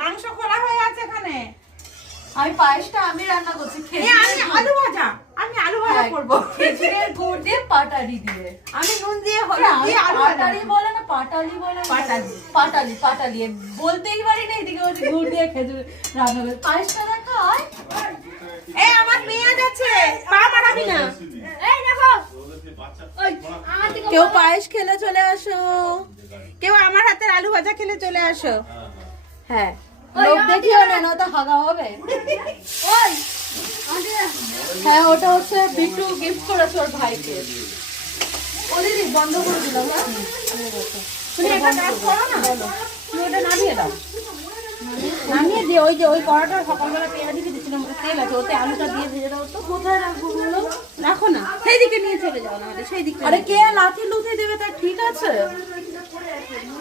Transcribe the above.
মাংস খোলা হয়ে আছে এখানে। আমি পায়েসটা আমি রান্না করছি। আমি আলু ভাজা করবো খেজুরের গুড় দিয়ে পাটালি দিয়ে। আমি নুন দিয়ে হলুদ দিয়ে আলু ভাজা। পাটালি বলে না পাটালি বলে? পাটালি বলতেই পারি না, এদিকে বলছি গুড় দিয়ে খেজুর রান্না করে। পায়েসটা দেখায়। আমার মেয়ে যাচ্ছে, পা মারাবি না। এই দেখো, কেউ পায়েস খেলে চলে আসো, কেউ আমার হাতের আলু ভাজা খেলে চলে আসো। হ্যাঁ, লোক দেখিও না, না তো হাগা হবে। হ্যাঁ, ওটা হচ্ছে বিট্টু গিফট করেছে ওর ভাইকে। ও দিদি বন্ধ করে দিলাম। তুমি একটা কাজ করো না, তুমি ওটা নামিয়ে দাও। নামিয়ে দিয়ে ওই যে ওই কড়াটা সকালবেলা পেঁয়াজ দিয়ে দিচ্ছিলাম, তেল আছে, ওতে আলুটা দিয়ে ভেজে দাও তো। কোথায় রাখবো বলো? রাখো না, সেই দিকে নিয়ে চলে যাও, না সেই দিকে। আরে কে লাথি লুথি দেবে, তার ঠিক আছে।